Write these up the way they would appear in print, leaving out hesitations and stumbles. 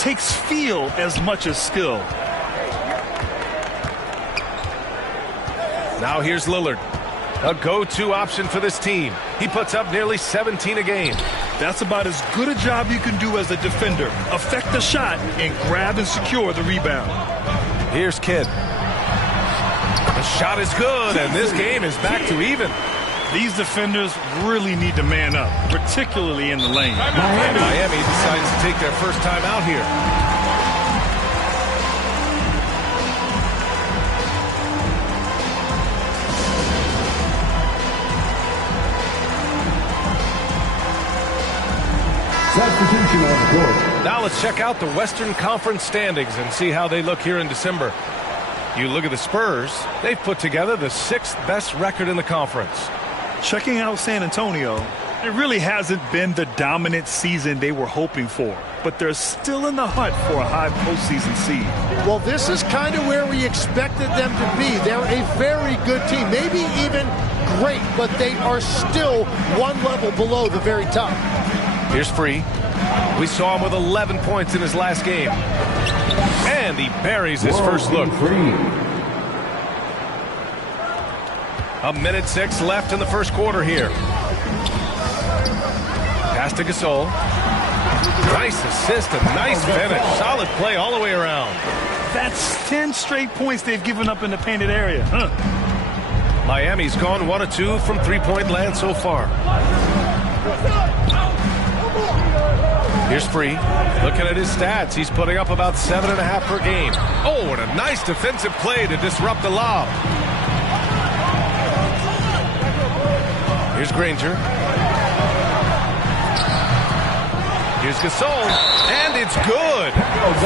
takes feel as much as skill. Now here's Lillard. A go-to option for this team. He puts up nearly 17 a game. That's about as good a job you can do as a defender. Affect the shot and grab and secure the rebound. Here's Kidd. The shot is good, and this game is back to even. These defenders really need to man up, particularly in the lane. Miami decides to take their first time out here. Substitution on the court. Now let's check out the Western Conference standings and see how they look here in December. You look at the Spurs, they've put together the 6th best record in the conference. Checking out San Antonio, it really hasn't been the dominant season they were hoping for, but they're still in the hunt for a high postseason seed. Well, this is kind of where we expected them to be. They're a very good team, maybe even great, but they are still one level below the very top. Here's Free. We saw him with 11 points in his last game. And he buries his first look. A minute 6 left in the first quarter here. Pass to Gasol. Nice assist, a nice finish. Solid play all the way around. That's 10 straight points they've given up in the painted area. Miami's gone 1 of 2 from three-point land so far. Here's Free. Looking at his stats, he's putting up about 7.5 per game. Oh, and a nice defensive play to disrupt the lob. Here's Granger. Here's Gasol, and it's good.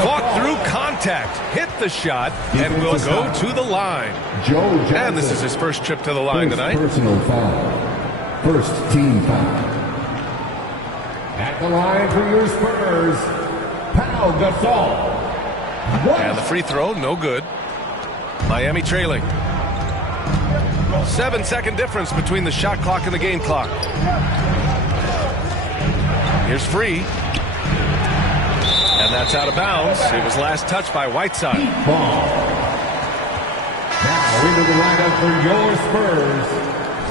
Fought through contact, hit the shot, and will go to the line. And this is his first trip to the line tonight. Personal foul. First team foul. At the line for your Spurs, Pau Gasol. And the free throw, no good. Miami trailing. 7-second difference between the shot clock and the game clock. Here's Free. And that's out of bounds. It was last touched by Whiteside. Ball. Now into the lineup for your Spurs,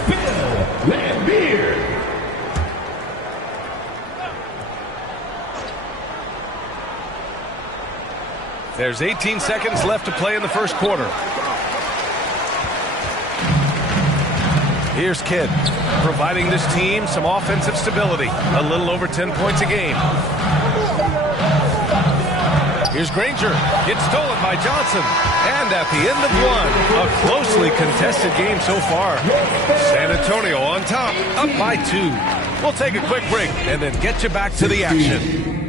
Bill Laimbeer. There's 18 seconds left to play in the first quarter. Here's Kidd, providing this team some offensive stability. A little over 10 points a game. Here's Granger. Gets stolen by Johnson. And at the end of one, a closely contested game so far. San Antonio on top, up by 2. We'll take a quick break and then get you back to the action.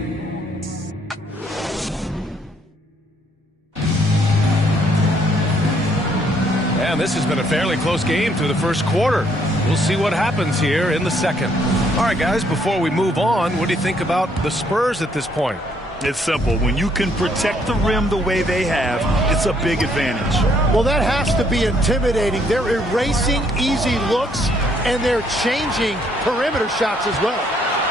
And this has been a fairly close game through the first quarter. We'll see what happens here in the second. All right, guys, before we move on, what do you think about the Spurs at this point? It's simple. When you can protect the rim the way they have, it's a big advantage. Well, that has to be intimidating. They're erasing easy looks, and they're changing perimeter shots as well.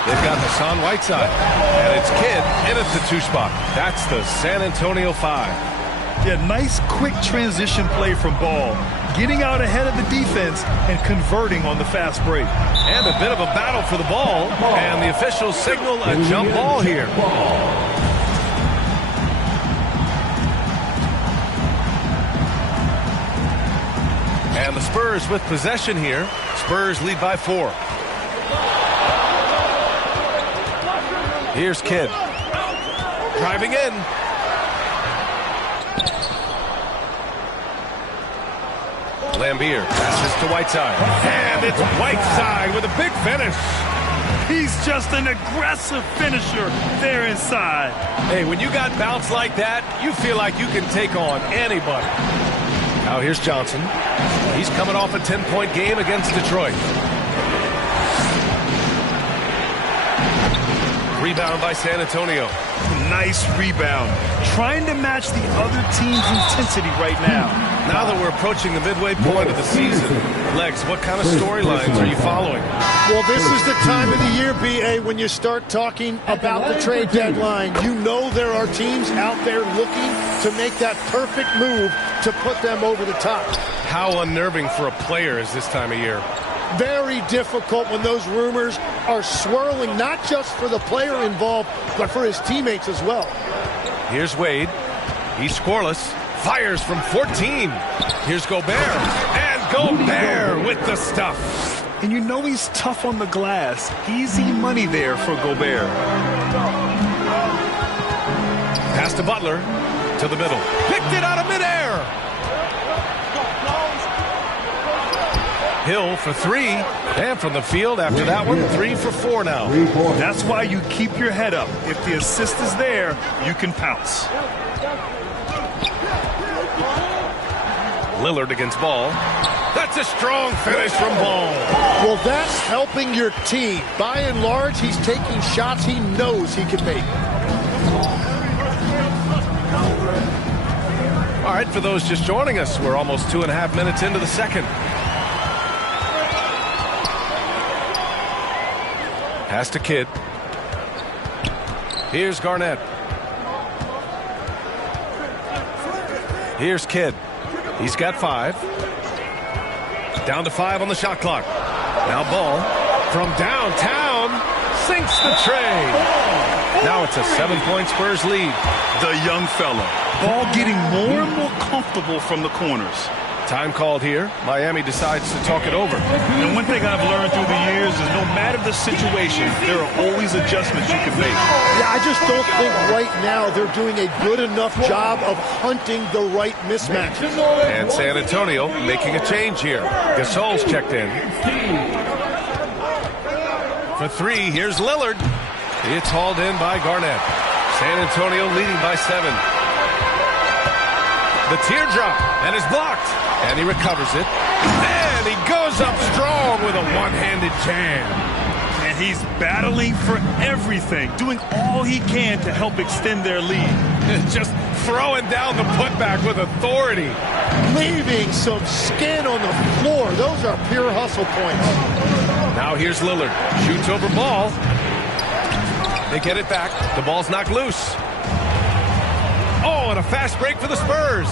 They've got Hassan Whiteside, and it's Kidd in at the 2 spot. That's the San Antonio 5. Yeah, nice quick transition play from Ball, getting out ahead of the defense and converting on the fast break. And a bit of a battle for the ball, and the officials signal a jump ball here. And the Spurs with possession here. Spurs lead by 4. Here's Kidd. Driving in. Laimbeer passes to Whiteside. And it's Whiteside with a big finish. He's just an aggressive finisher there inside. Hey, when you got bounce like that, you feel like you can take on anybody. Now here's Johnson. He's coming off a 10-point game against Detroit. Rebound by San Antonio. Nice rebound. Trying to match the other team's intensity right now. Now that we're approaching the midway point of the season, Legs, what kind of storylines are you following? Well, this is the time of the year, B.A., when you start talking about the trade deadline. You know there are teams out there looking to make that perfect move to put them over the top. How unnerving for a player is this time of year? Very difficult when those rumors are swirling, not just for the player involved, but for his teammates as well. Here's Wade. He's scoreless. Fires from 14. Here's Gobert. And Gobert with the stuff. And you know he's tough on the glass. Easy money there for Gobert. Pass to Butler. To the middle. Picked it out of midair. Hill for three. And from the field after that one, 3 for 4 now. That's why you keep your head up. If the assist is there, you can pounce. Lillard against Ball. That's a strong finish from Ball. Well, that's helping your team. By and large, he's taking shots he knows he can make. All right, for those just joining us, we're almost 2.5 minutes into the second. Pass to Kidd. Here's Garnett. Here's Kidd. He's got 5. Down to 5 on the shot clock. Now Ball from downtown sinks the tray. Now it's a 7-point Spurs lead. The young fella. Ball getting more and more comfortable from the corners. Time called here. Miami decides to talk it over. And one thing I've learned through the years is no matter the situation, there are always adjustments you can make. Yeah, I just don't think right now they're doing a good enough job of hunting the right mismatches. And San Antonio making a change here. Gasol's checked in. For 3, here's Lillard. It's hauled in by Garnett. San Antonio leading by 7. The teardrop, and is blocked. And he recovers it. And he goes up strong with a one-handed jam. And he's battling for everything, doing all he can to help extend their lead. Just throwing down the putback with authority. Leaving some skin on the floor. Those are pure hustle points. Now here's Lillard. Shoots over Ball. They get it back. The ball's knocked loose. Oh, and a fast break for the Spurs.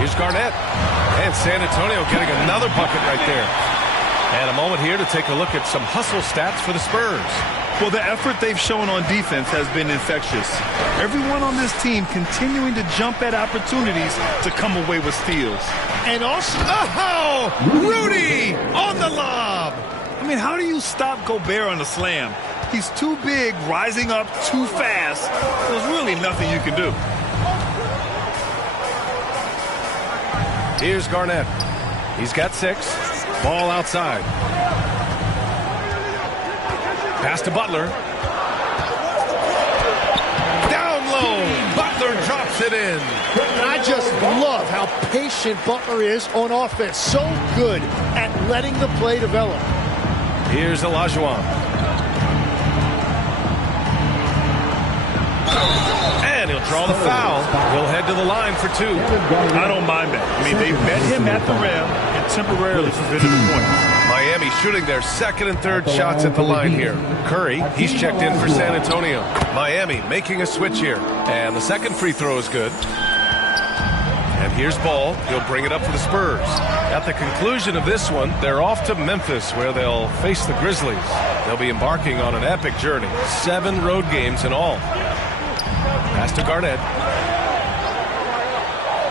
Here's Garnett. And San Antonio getting another bucket right there. And a moment here to take a look at some hustle stats for the Spurs. Well, the effort they've shown on defense has been infectious. Everyone on this team continuing to jump at opportunities to come away with steals. And also, oh, Rudy on the lob. I mean, how do you stop Gobert on the slam? He's too big, rising up too fast. There's really nothing you can do. Here's Garnett. He's got 6. Ball outside. Pass to Butler. Down low. Butler drops it in. And I just love how patient Butler is on offense. So good at letting the play develop. Here's Olajuwon. And he'll draw the foul. He'll head to the line for 2. I don't mind that. I mean, they met him at the rim and temporarily prevented the point. Miami shooting their second and third shots at the line here. Curry, he's checked in for San Antonio. Miami making a switch here. And the second free throw is good. And here's Ball. He'll bring it up for the Spurs. At the conclusion of this one, they're off to Memphis, where they'll face the Grizzlies. They'll be embarking on an epic journey. 7 road games in all. Pass to Garnett.